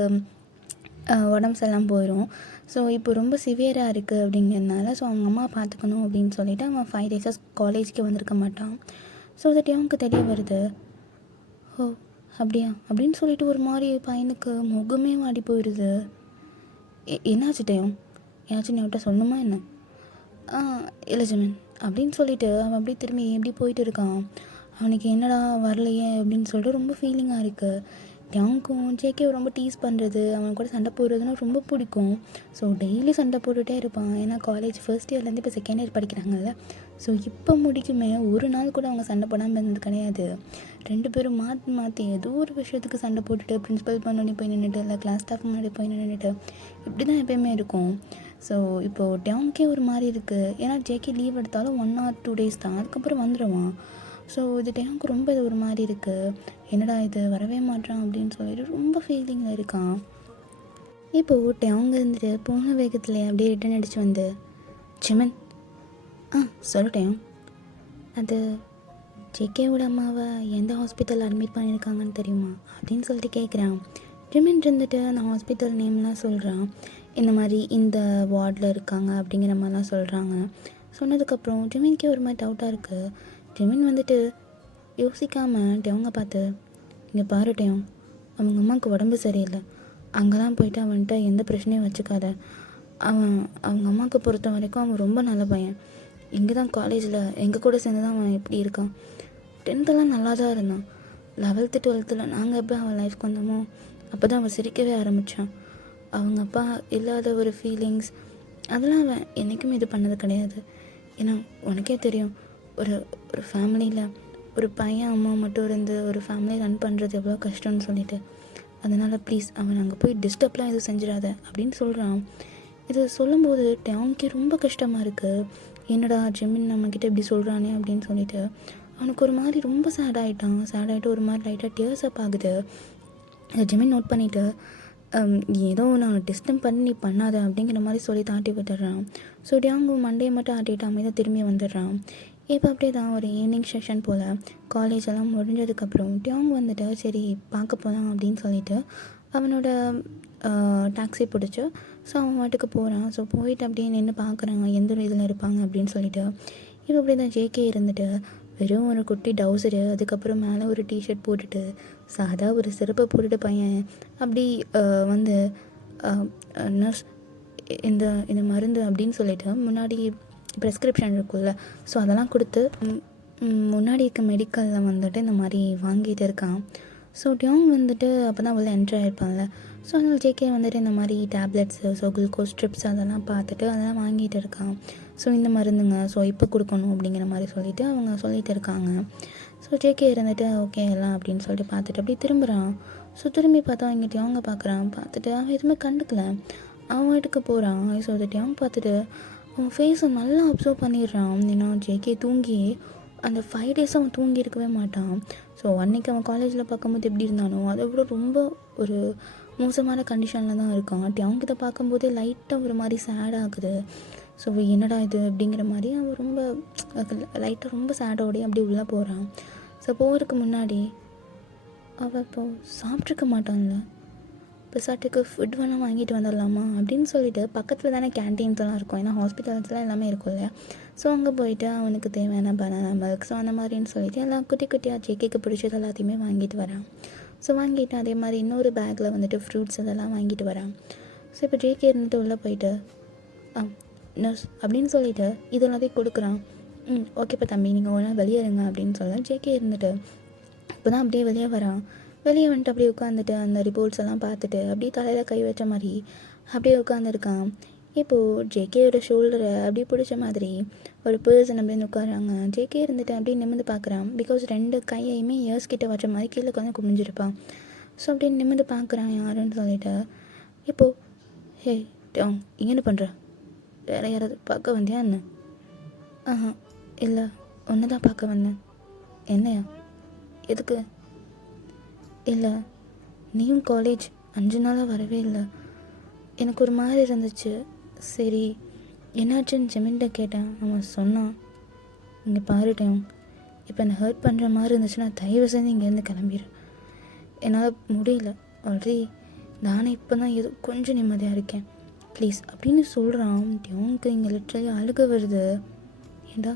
உடம்பு சரியில்லாமல் போயிடும். ஸோ இப்போ ரொம்ப சிவியராக இருக்குது அப்படிங்கிறதுனால ஸோ அவங்க அம்மா பார்த்துக்கணும் அப்படின்னு சொல்லிவிட்டு அவன் 5 days காலேஜ்க்கு வந்திருக்க மாட்டான். ஸோ தட் அவனுக்கு தெரிய வருது. ஓ அப்படியா அப்படின்னு சொல்லிட்டு ஒரு மாதிரி பையனுக்கு முகமே வாடி போயிடுது. என்னாச்சு டேயும், ஏதாச்சும் நீ அவன்கிட்ட சொல்லணுமா என்ன? இல்லை ஜிமின் அப்படின்னு சொல்லிட்டு அவன் அப்படியே திரும்பி எப்படி போயிட்டு இருக்கான். அவனுக்கு என்னடா வரலையே அப்படின்னு சொல்லிட்டு ரொம்ப ஃபீலிங்காக இருக்குது. டேங்க்கும் ஜேகேவை ரொம்ப டீஸ் பண்ணுறது, அவன் கூட சண்டை போடுறதுன்னா ரொம்ப பிடிக்கும். ஸோ டெய்லி சண்டை போட்டுகிட்டே இருப்பான். ஏன்னா காலேஜ் ஃபர்ஸ்ட் இயர்லேருந்து இப்போ செகண்ட் இயர் படிக்கிறாங்கல்ல. ஸோ இப்போ முடிக்குமே ஒரு நாள் கூட அவங்க சண்டை போடாமல் இருந்தது கிடையாது. 2 பேரும் மாற்றி மாற்றி ஏதோ ஒரு விஷயத்துக்கு சண்டை போட்டுட்டு பிரின்ஸிபல் பண்ணி போய் நின்றுட்டு, இல்லை கிளாஸ் ஸ்டாஃப் முன்னாடி போய் நின்றுட்டு, இப்படி தான் எப்போயுமே இருக்கும். ஸோ இப்போது டேங்க்கே ஒரு மாதிரி இருக்குது. ஏன்னா ஜேகே லீவ் எடுத்தாலும் 1 or 2 days தான், அதுக்கப்புறம் வந்துடுவான். ஸோ இது டேங்க்கு ரொம்ப இது ஒரு மாதிரி இருக்குது. என்னடா இது வரவே மாட்டான் அப்படின்னு சொல்லிட்டு ரொம்ப ஃபீலிங்கில் இருக்கான். இப்போது டேங்க் இருந்துட்டு போன வேகத்தில் அப்படியே ரிட்டன் அடித்து வந்து ஜிமின் சொல்லிட்டேன், அது ஜேகேவோட அம்மாவை எந்த ஹாஸ்பிட்டலில் அட்மிட் பண்ணியிருக்காங்கன்னு தெரியுமா அப்படின்னு சொல்லிட்டு கேட்குறான். ஜிமின் இருந்துட்டு அந்த ஹாஸ்பிட்டல் நேம்லாம் சொல்கிறான். இந்த மாதிரி இந்த வார்டில் இருக்காங்க அப்படிங்கிற மாதிரிலாம் சொல்கிறாங்க. சொன்னதுக்கப்புறம் ஜிமின்கே ஒரு மாதிரி டவுட்டாக இருக்குது. ஜிமின் வந்துட்டு யோசிக்காமல் டேவங்க பார்த்து, இங்கே பாரு டேவ், அவங்க அம்மாவுக்கு உடம்பு சரியில்லை, அங்கெல்லாம் போயிட்டு அவன்கிட்ட எந்த பிரச்சனையும் வச்சுக்காத. அவங்க அம்மாவுக்கு பொறுத்த வரைக்கும் அவன் ரொம்ப நல்ல பையன். இங்கே தான் காலேஜில் எங்கள் கூட சேர்ந்து தான் அவன் எப்படி இருக்கான். 10th நல்லா தான் இருந்தான். 11th 12th நாங்கள் எப்போ அவன் லைஃப்க்கு வந்தோமோ அப்போ தான் அவன் சிரிக்கவே ஆரம்பித்தான். அவங்க அப்பா இல்லாத ஒரு ஃபீலிங்ஸ் அதெல்லாம் அவன் என்றைக்குமே இது பண்ணது கிடையாது. ஏன்னா உனக்கே தெரியும், ஒரு ஒரு ஃபேமிலியில் ஒரு பையன் அம்மா மட்டும் இருந்து ஒரு ஃபேமிலி ரன் பண்ணுறது எவ்வளோ கஷ்டம்னு சொல்லிட்டு, அதனால் ப்ளீஸ் அவன் அங்கே போய் டிஸ்டர்ப்லாம் எதுவும் செஞ்சிடாத அப்படின்னு சொல்கிறான். இது சொல்லும்போது டேங்க்கே ரொம்ப கஷ்டமாக இருக்குது. என்னடா ஜிமின் நம்மக்கிட்ட இப்படி சொல்கிறானே அப்படின்னு சொல்லிட்டு அவனுக்கு ஒரு மாதிரி ரொம்ப சேட் ஆகிட்டு ஒரு மாதிரி லைட்டாக டியர்ஸ் அப் ஆகுது. ஜிமின் நோட் பண்ணிவிட்டு ஏதோ நான் டிஸ்டர்ப் பண்ணி நீ பண்ணாத அப்படிங்கிற மாதிரி சொல்லி தாட்டி விட்டுடுறான். ஸோ டேங்கு மண்டையை மட்டும் ஆட்டிட்டு அமைதியாக திரும்பி வந்துடுறான். இப்போ அப்படியே தான் ஒரு ஈவினிங் செஷன் போல் காலேஜ் எல்லாம் முடிஞ்சதுக்கப்புறம் டேங் வந்துட்டு சரி பார்க்க போகலாம் அப்படின்னு சொல்லிட்டு அவனோட டாக்ஸி பிடிச்சி ஸோ அவன் வாட்டுக்கு போகிறான். ஸோ போயிட்டு அப்படியே நின்று பார்க்குறாங்க எந்த ஒரு இதில் இருப்பாங்க அப்படின்னு சொல்லிட்டு. இப்போ அப்படி தான் ஜேகே இருந்துட்டு வெறும் ஒரு குட்டி டவுசரு, அதுக்கப்புறம் மேலே ஒரு டிஷர்ட் போட்டுட்டு சாதா ஒரு சிறப்பை போட்டுட்டு பையன் அப்படி வந்து நர்ஸ் இந்த இந்த மருந்து அப்படின்னு சொல்லிட்டு முன்னாடி ப்ரெஸ்கிரிப்ஷன் இருக்குல்ல, ஸோ அதெல்லாம் கொடுத்து முன்னாடி இருக்க மெடிக்கலில் வந்துட்டு இந்த மாதிரி வாங்கிட்டு இருக்கான். ஸோ டேங் வந்துட்டு அப்போ தான் உள்ள என்ட்ரி ஆகிருப்பான்ல. ஸோ அதனால் ஜேகே வந்துட்டு இந்த மாதிரி டேப்லெட்ஸு, ஸோ குளுக்கோஸ் ஸ்ட்ரிப்ஸ் அதெல்லாம் பார்த்துட்டு அதெல்லாம் வாங்கிட்டு இருக்கான். ஸோ இந்த மருந்துங்க ஸோ இப்போ கொடுக்கணும் அப்படிங்கிற மாதிரி சொல்லிவிட்டு அவங்க சொல்லிகிட்டு இருக்காங்க. ஸோ ஜேகே இருந்துட்டு ஓகே எல்லாம் அப்படின்னு சொல்லிட்டு பார்த்துட்டு அப்படியே திரும்புகிறான். ஸோ திரும்பி பார்த்தா இங்கே டேங்கை பார்க்குறான். பார்த்துட்டு அவன் எதுவுமே கண்டுக்கல, அவன் வீட்டுக்கு போகிறான். ஸோ அதை டேங் பார்த்துட்டு அவன் ஃபேஸை நல்லா அப்சர்வ் பண்ணிடுறான். ஏன்னா ஜேகே தூங்கி அந்த 5 days அவன் தூங்கி இருக்கவே மாட்டான். ஸோ அன்றைக்கி அவன் காலேஜில் பார்க்கும்போது எப்படி இருந்தானோ அதை விட ரொம்ப ஒரு மோசமான கண்டிஷனில் தான் இருக்கான். அவங்க இதை பார்க்கும்போதே லைட்டாக ஒரு மாதிரி சேட் ஆகுது. ஸோ என்னடா இது அப்படிங்கிற மாதிரி அவன் ரொம்ப லைட்டாக ரொம்ப சேடோடையே அப்படி உள்ளே போகிறான். ஸோ போகிறதுக்கு முன்னாடி அவள் இப்போது சாப்பிட்ருக்க மாட்டான்ல, பெசாட்டுக்கு ஃபுட் வேணால் வாங்கிட்டு வந்துடலாமா அப்படின்னு சொல்லிட்டு பக்கத்தில் தானே கேன்டீன்ஸ்லாம் இருக்கும், ஏன்னா ஹாஸ்பிட்டல்ஸ்லாம் எல்லாமே இருக்கும் இல்லையா. ஸோ அங்கே போயிட்டு அவனுக்கு தேவையான பனானா மில்க் ஸோ அந்த மாதிரின்னு சொல்லிட்டு எல்லாம் குட்டி குட்டியாக ஜேகேக்கு பிடிச்சது எல்லாத்தையுமே வாங்கிட்டு வரான். ஸோ வாங்கிட்டு அதே மாதிரி இன்னொரு பேக்கில் வந்துட்டு ஃப்ரூட்ஸ் அதெல்லாம் வாங்கிட்டு வரான். ஸோ இப்போ ஜேகே இருந்துட்டு உள்ளே போயிட்டு நர்ஸ் அப்படின்னு சொல்லிட்டு இது எல்லாத்தையும் கொடுக்குறான். ஓகேப்பா தம்பி, நீங்கள் ஒன்றா வெளியே இருங்க அப்படின்னு சொல்ல ஜேகே இருந்துட்டு இப்போ தான் அப்படியே வெளியே வரான். வெளியே வந்துட்டு அப்படியே உட்காந்துட்டு அந்த ரிப்போர்ட்ஸ் எல்லாம் பார்த்துட்டு அப்படியே தலையில் கை வச்ச மாதிரி அப்படியே உட்காந்துருக்கான். இப்போது ஜேகேயோட ஷோல்டரை அப்படியே பிடிச்ச மாதிரி ஒரு பர்சன் அப்படின்னு உட்காராங்க. ஜேகே இருந்துட்டு அப்படியே நிமிர்ந்து பார்க்குறான். பிகாஸ் 2 கையையுமே இயர்ஸ் கிட்ட வச்ச மாதிரி கீழே உட்காந்து குமிஞ்சிருப்பான். ஸோ அப்படியே நிமிர்ந்து பார்க்குறான் யாருன்னு சொல்லிட்டு. இப்போது ஹே டோங், இங்கே என்ன பண்ணுற? வேற யாராவது பார்க்க வந்தியா என்ன? ஆஹா இல்லை, ஒன்று தான் பார்க்க வந்தேன். என்னையா? எதுக்கு? இல்லை, நீயும் காலேஜ் 5 நாளாக வரவே இல்லை. எனக்கு ஒரு மாதிரி இருந்துச்சு. சரி என்னாச்சுன்னு ஜெமின்கிட்ட கேட்டேன். அவன் சொன்னான், இங்கே பாருட்டேன், இப்போ என்னை ஹர்ட் பண்ணுற மாதிரி இருந்துச்சுன்னா தயவு செஞ்சு இங்கேருந்து கிளம்பிடு. என்னால் முடியல. ஆல்ரெடி நானே இப்போ தான் ஏதோ கொஞ்சம் நிம்மதியாக இருக்கேன். ப்ளீஸ் அப்படின்னு சொல்கிறான். டியோங்க்கு இங்கே லிட்ரலி அழுக வருது. ஏண்டா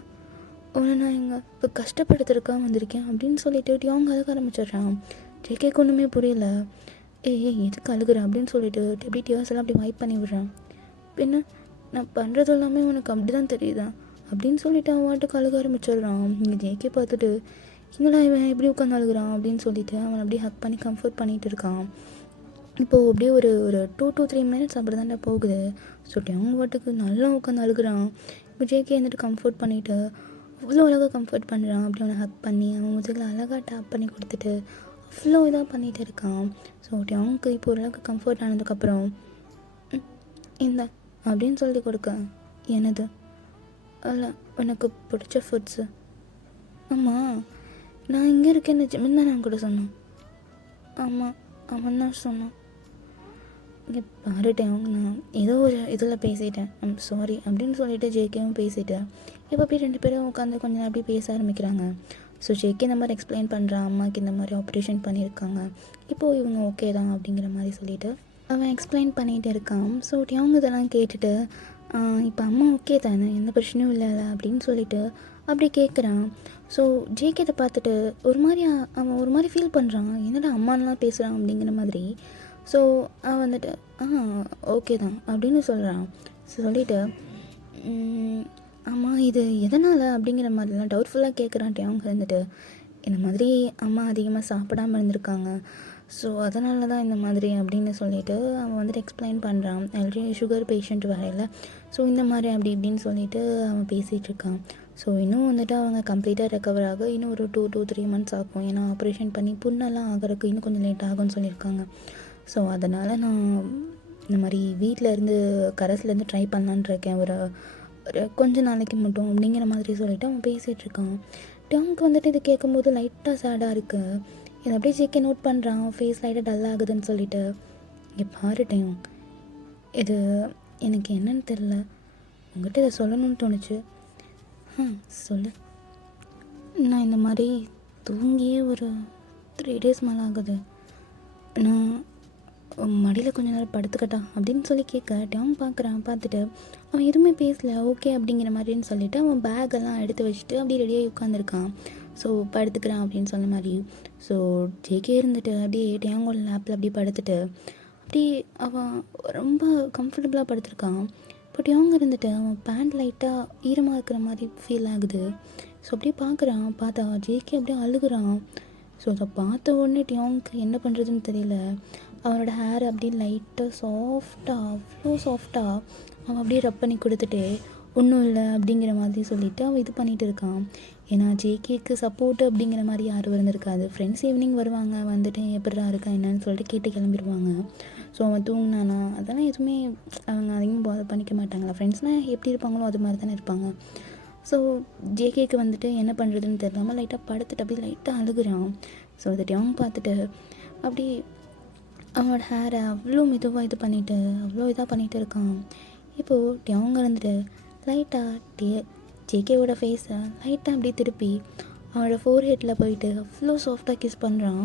உன்னை நான் இங்கே இப்போ கஷ்டப்படுத்துறதுக்காக வந்திருக்கேன் அப்படின்னு சொல்லிட்டு டியோங் அழுக ஆரம்பிச்சிடுறான். ஜேகேக்கு ஒன்றுமே புரியல. ஏய் எதுக்கு அழுகுற அப்படின்னு சொல்லிட்டு எப்படி டியர்ஸ் எல்லாம் அப்படி வைப் பண்ணி விடுறான். பின்ன நான் பண்ணுறது எல்லாமே உனக்கு அப்படி தான் தெரியுதா அப்படின்னு சொல்லிட்டு அவன் வாட்டுக்கு அழுக ஆரம்பிச்சிடுறான். இங்கே ஜேகே பார்த்துட்டு இங்கடா இவன் எப்படி உட்காந்து அழுகுறான் அப்படின்னு சொல்லிட்டு அவன் அப்படியே ஹக் பண்ணி கம்ஃபர்ட் பண்ணிகிட்டு இருக்கான். இப்போது அப்படியே ஒரு 2 to 3 minutes அப்படி தானே போகுது. ஸோ அவங்க வாட்டுக்கு நல்லா உட்காந்து அழுகுறான். இப்போ ஜேகே வந்துட்டு கம்ஃபர்ட் பண்ணிவிட்டு அவ்வளோ அழகாக கம்ஃபர்ட் பண்ணுறான். அப்படி அவனை ஹக் பண்ணி அவன் முதல்ல அழகாக டேப் பண்ணி கொடுத்துட்டு அவ்வளோ இதாக பண்ணிகிட்டு இருக்கான். ஸோ அவனுக்கு இப்போ ஓரளவுக்கு கம்ஃபர்ட் ஆனதுக்கப்புறம் இந்த அப்படின்னு சொல்லி கொடுக்க, எனது அல்ல உனக்கு பிடிச்ச ஃபுட்ஸு. ஆமாம் நான் இங்கே இருக்கேன்னு ஜெமின் தான் நான் கூட சொன்னான். ஆமாம் அவன் தான் சொன்னான். இங்கே பாருட்டேன், நான் ஏதோ ஒரு இதில் பேசிட்டேன், ஐம் சாரி அப்படின்னு சொல்லிட்டு ஜேகேவும் பேசிட்டேன். இப்போ அப்படியே 2 பேரும் உட்காந்து கொஞ்சம் நேரம் அப்படியே பேச ஆரம்பிக்கிறாங்க. ஸோ ஜேகே இந்த மாதிரி எக்ஸ்பிளைன் பண்ணுறான், அம்மாவுக்கு இந்த மாதிரி ஆப்ரேஷன் பண்ணியிருக்காங்க, இப்போது இவங்க ஓகே தான் அப்படிங்கிற மாதிரி சொல்லிவிட்டு அவன் எக்ஸ்பிளைன் பண்ணிகிட்டு இருக்கான். ஸோ அவங்க இதெல்லாம் கேட்டுட்டு இப்போ அம்மா ஓகே தானே, எந்த பிரச்சனையும் இல்லைல்ல அப்படின்னு சொல்லிட்டு அப்படி கேட்குறான். ஸோ ஜேகே இதை பார்த்துட்டு அவன் ஒரு மாதிரி ஃபீல் பண்ணுறான். என்னடா அம்மானெலாம் பேசுகிறான் அப்படிங்கிற மாதிரி. ஸோ அவன் வந்துட்டு ஓகே தான் அப்படின்னு சொல்கிறான். சொல்லிவிட்டு ஆமாம் இது எதனால் அப்படிங்கிற மாதிரிலாம் டவுட்ஃபுல்லாக கேட்குறான்ட்டே. அவங்க வந்துட்டு இந்த மாதிரி அம்மா அதிகமாக சாப்பிடாமல் இருந்திருக்காங்க, ஸோ அதனால தான் இந்த மாதிரி அப்படின்னு சொல்லிவிட்டு அவன் வந்துட்டு எக்ஸ்பிளைன் பண்ணுறான். ஆல்ரெடி சுகர் பேஷண்ட் வரையில், ஸோ இந்த மாதிரி அப்படி இப்படின்னு சொல்லிவிட்டு அவன் பேசிகிட்ருக்கான். ஸோ இன்னும் வந்துட்டு அவங்க கம்ப்ளீட்டாக ரெக்கவர் ஆக இன்னும் ஒரு 2 to 3 months ஆகும். ஏன்னா ஆப்ரேஷன் பண்ணி புண்ணெல்லாம் ஆகிறதுக்கு இன்னும் கொஞ்சம் லேட் ஆகும்னு சொல்லியிருக்காங்க. ஸோ அதனால் நான் இந்த மாதிரி வீட்டில் இருந்து கரஸ்லேருந்து ட்ரை பண்ணலான்னு இருக்கேன், ஒரு கொஞ்ச நாளைக்கு மட்டும் அப்படிங்கிற மாதிரி சொல்லிவிட்டு அவன் பேசிகிட்ருக்கான். அவனுக்கு வந்துட்டு இது கேட்கும்போது லைட்டாக சேடாக இருக்குது. இதை அப்படியே ஜேகே நோட் பண்ணுறான். ஃபேஸ் லைட்டாக டல் ஆகுதுன்னு சொல்லிட்டு இங்கே பாருட்டேன், இது எனக்கு என்னன்னு தெரில, உங்கள்கிட்ட இதை சொல்லணும்னு தோணுச்சு. சொல்லு. நான் இந்த மாதிரி தூங்கியே ஒரு 3 days மேலே ஆகுது. நான் மடியில் கொஞ்ச நேரம் படுத்துக்கட்டா அப்படின்னு சொல்லி கேட்க அவன் பார்க்குறான். பார்த்துட்டு அவன் எதுவுமே பேசலை. ஓகே அப்படிங்கிற மாதிரின்னு சொல்லிவிட்டு அவன் பேக்கெல்லாம் எடுத்து வச்சுட்டு அப்படியே ரெடியாகி உட்காந்துருக்கான். ஸோ படுத்துக்கிறான் அப்படின்னு சொன்ன மாதிரி. ஸோ ஜேகே இருந்துட்டு அப்படியே டேங்கோட லேப்பில் அப்படியே படுத்துட்டு அப்படியே அவன் ரொம்ப கம்ஃபர்டபுளாக படுத்துருக்கான். பட் அவங்க இருந்துட்டு அவன் பேண்ட் லைட்டாக ஈரமாக இருக்கிற மாதிரி ஃபீல் ஆகுது. ஸோ அப்படியே பார்க்குறான். பார்த்தா ஜேகே அப்படியே அழுகுறான். ஸோ அதை பார்த்த உடனே டியோங்க்கு என்ன பண்ணுறதுன்னு தெரியல. அவனோட ஹேர் அப்படியே லைட்டாக அவ்வளோ சாஃப்டாக அவன் அப்படியே ரப் பண்ணி கொடுத்துட்டு ஒன்றும் இல்லை அப்படிங்கிற மாதிரி சொல்லிவிட்டு அவன் இது பண்ணிகிட்டு இருக்கான். ஏன்னா ஜேகேக்கு சப்போர்ட்டு அப்படிங்கிற மாதிரி யாரும் இருந்திருக்காது. ஃப்ரெண்ட்ஸ் ஈவினிங் வருவாங்க, வந்துட்டு எப்படிடா இருக்கா என்னன்னு சொல்லிட்டு கேட்டு கிளம்பிடுவாங்க. ஸோ அவன் தூங்கினானா அதெல்லாம் எதுவுமே அவங்க அதிகமாக பாதர் பண்ணிக்க மாட்டாங்களா. ஃப்ரெண்ட்ஸ்னால் எப்படி இருப்பாங்களோ அது மாதிரி தானே இருப்பாங்க. ஸோ ஜேகேக்கு வந்துட்டு என்ன பண்ணுறதுன்னு தெரியாமல் லைட்டாக படுத்துட்டு அப்படியே லைட்டாக அழுகுறான். ஸோ அதை அவங்க பார்த்துட்டு அப்படி அவனோட ஹேரை அவ்வளோ மெதுவாக இது பண்ணிவிட்டு அவ்வளோ இதாக பண்ணிகிட்டு இருக்கான். இப்போது அவங்க இருந்துட்டு லைட்டாக ஜேகேவோட ஃபேஸை லைட்டாக அப்படியே திருப்பி அவனோட ஃபோர்ஹெட்டில் போயிட்டு அவ்வளோ சாஃப்டாக கிஸ் பண்ணுறான்.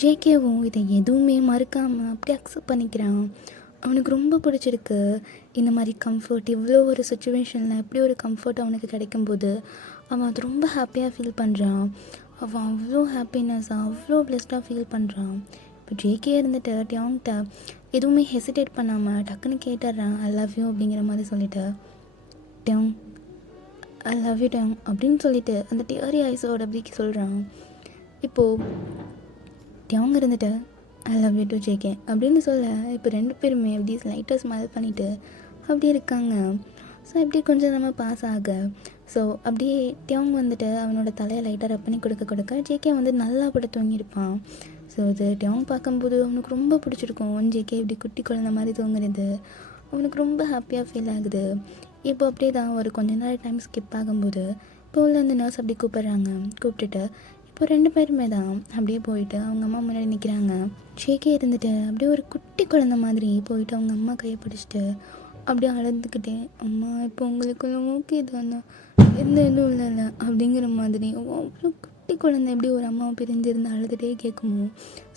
ஜேகேவும் இதை எதுவுமே மறுக்காமல் அப்படியே அக்செப்ட் பண்ணிக்கிறான். அவனுக்கு ரொம்ப பிடிச்சிருக்கு இந்த மாதிரி கம்ஃபர்ட். இவ்வளோ ஒரு சுச்சுவேஷனில் இப்படி ஒரு கம்ஃபர்ட் அவனுக்கு கிடைக்கும்போது அவன் அது ரொம்ப ஹாப்பியாக ஃபீல் பண்ணுறான். அவன் அவ்வளோ ஹாப்பினஸ்ஸாக அவ்வளோ பிளெஸ்டாக ஃபீல் பண்ணுறான். இப்போ ஜேகே இருந்துட்டு அவன்கிட்ட எதுவுமே ஹெசிடேட் பண்ணாமல் டக்குன்னு கேட்டுடுறான், ஐ லவ் யூ அப்படிங்கிற மாதிரி சொல்லிவிட்டு. டேங் ஐ லவ் யூ டேங் அப்படின்னு சொல்லிட்டு அந்த டியரி ஐஸோட அப்படி சொல்கிறான். இப்போது டேங் இருந்துட்டு ஐ லவ் யூ டு ஜேகே அப்படின்னு சொல்ல இப்போ 2 பேருமே அப்படி லைட்டாக ஸ்மைல் பண்ணிவிட்டு அப்படி இருக்காங்க. ஸோ இப்படி கொஞ்சம் நம்ம பாஸ் ஆக ஸோ அப்படியே டேங் வந்துட்டு அவனோட தலையை லைட்டாக ரப் பண்ணி கொடுக்க ஜேகே வந்து நல்லா பட தூங்கியிருப்பான். ஸோ இது டேங் பார்க்கும்போது அவனுக்கு ரொம்ப பிடிச்சிருக்கும். ஜேகே இப்படி குட்டி குழந்த மாதிரி தூங்குறது அவனுக்கு ரொம்ப ஹாப்பியாக ஃபீல் ஆகுது. இப்போ அப்படியே தான் ஒரு கொஞ்ச நேரம் டைம் ஸ்கிப் ஆகும்போது இப்போ உள்ள அந்த நர்ஸ் அப்படி கூப்பிட்டுட்டு இப்போ 2 பேருமே தான் அப்படியே போயிட்டு அவங்க அம்மா முன்னாடி நிற்கிறாங்க. ஜேகே இருந்துட்டு அப்படியே ஒரு குட்டி குழந்த மாதிரி போயிட்டு அவங்க அம்மா கையை பிடிச்சிட்டு அப்படியே அழுதுகிட்டே, அம்மா இப்போ உங்களுக்குள்ள ஓகே தானே, எந்த இதுவும் இல்லைல்ல அப்படிங்கிற மாதிரி அவ்வளோ குட்டி குழந்தை எப்படி ஒரு அம்மாவை பிரிஞ்சிருந்து அழுதுகிட்டே கேட்குமோ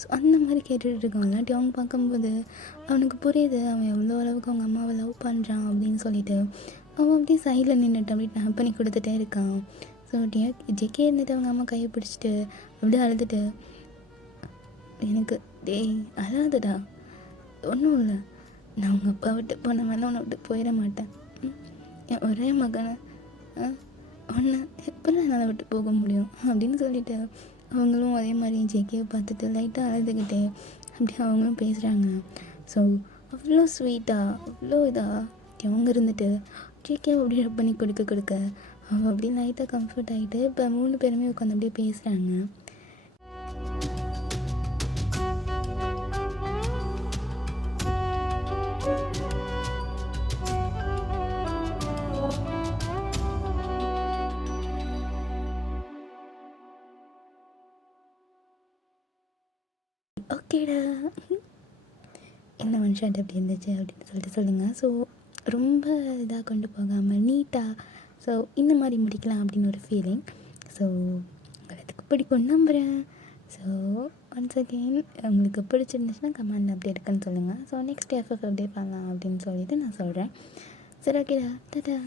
ஸோ அந்த மாதிரி கேட்டுட்டு இருக்கான்ல. டேங் பார்க்கும்போது அவனுக்கு புரியுது அவன் எவ்வளோ அளவுக்கு அவங்க அம்மாவை லவ் பண்ணுறான் அப்படின்னு சொல்லிட்டு அவன் அப்படியே சைடில் நின்றுட்டு அப்படியே டேப் பண்ணி கொடுத்துட்டே இருக்கான். ஸோ ஜேகே இருந்துட்டு அவங்க அம்மா கையை பிடிச்சிட்டு அப்படியே அழுதுட்டு, எனக்கு டேய் அழாதடா, ஒன்றும் இல்லை, நான் உங்கள் அப்பா விட்டு போன மேலே உன்னை விட்டு போயிட மாட்டேன், என் ஒரே மகனை ஒன்று எப்போல்லாம் என்னால் விட்டு போக முடியும் அப்படின்னு சொல்லிட்டு அவங்களும் அதே மாதிரி ஜேகேவை பார்த்துட்டு லைட்டாக அழுதுகிட்டே அப்படி அவங்களும் பேசுகிறாங்க. ஸோ அவ்வளோ ஸ்வீட்டாக அவ்வளோ இதாக அவங்க இருந்துட்டு ஜேகேவை அப்படியே ரப் பண்ணி கொடுக்க அவள் அப்படியே லைட்டாக கம்ஃபர்ட் ஆகிட்டு இப்போ 3 பேருமே உட்காந்து அப்படியே பேசுகிறாங்க. ஓகேடா, இந்த ஒன் ஷாட் எப்படி இருந்துச்சு அப்படின்னு சொல்லிட்டு சொல்லுங்கள். ஸோ ரொம்ப இதாக கொண்டு போகாமல் நீட்டாக ஸோ இந்த மாதிரி முடிக்கலாம் அப்படின்னு ஒரு ஃபீலிங். ஸோ உங்களுக்கு பிடிக்கும் நம்புகிறேன். ஸோ ஒன்ஸ் அகெயின் உங்களுக்கு பிடிச்சிருந்துச்சுன்னா கமெண்ட் அப்படி இருக்குன்னு சொல்லுங்கள். ஸோ நெக்ஸ்ட் எஃப்எஃப் அப்படியே பண்ணலாம் அப்படின்னு சொல்லிட்டு நான் சொல்கிறேன். சரி, ஓகேடா, டாடா.